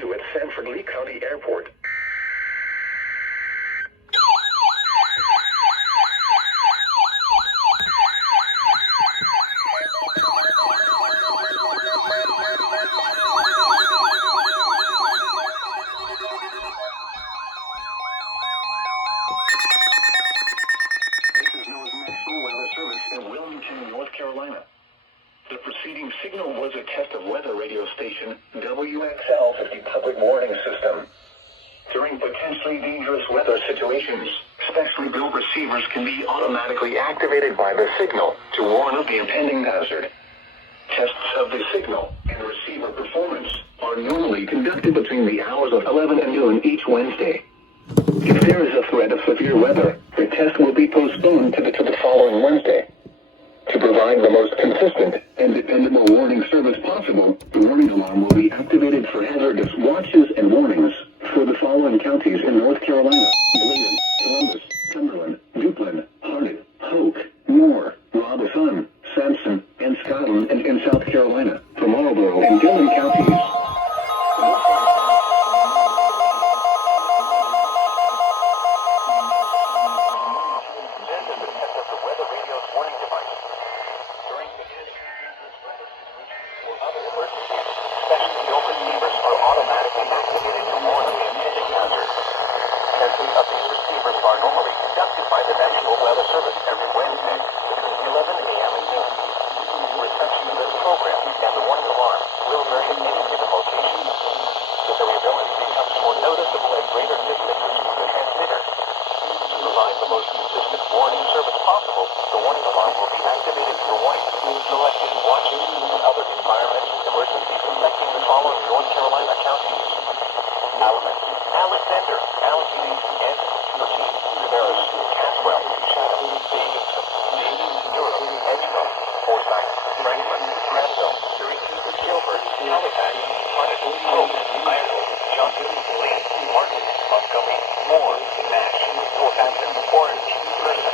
2 at Sanford Lee County Airport. This is NOAA's National Weather Service in Wilmington, North Carolina. The preceding signal was a test of weather radio station WXL50 public warning system. During potentially dangerous weather situations, specially built receivers can be automatically activated by the signal to warn of the impending hazard. Tests of the signal and receiver performance are normally conducted between the hours of 11 and noon each Wednesday. If there is a threat of severe weather, the test will be postponed to the following Wednesday. To provide the most consistent and dependable warning service possible, the warning alarm will be activated for hazardous watches and warnings for the following counties in North Carolina: Bladen, Columbus, Cumberland, Duplin, Hardin, Hoke, Moore, Robeson, Sampson, and Scotland, and in South Carolina, for Marlborough and Dillon counties. Testing of these receivers are normally conducted by the National Weather Service every Wednesday between 11 a.m. and noon. Reception of this program and the warning alarm will vary at any given location. The variability becomes more noticeable at greater distances from the transmitter. To provide the most consistent warning service possible, the warning alarm will be activated for warnings, selected watches, and other environmental emergencies affecting the following North Carolina counties: Alexander, Allegheny, Anson, Cherokee, Cabarrus, Caswell, Chatham, Binghamton, Durham, Edgemont, Forsyth, Franklin, Granville, Syracuse, Gilbert, Halifax, Huntington, Hope, Iredell, Johnson, Lee, Martin, Montgomery, Moore, Nash, Northampton, Orange, Person,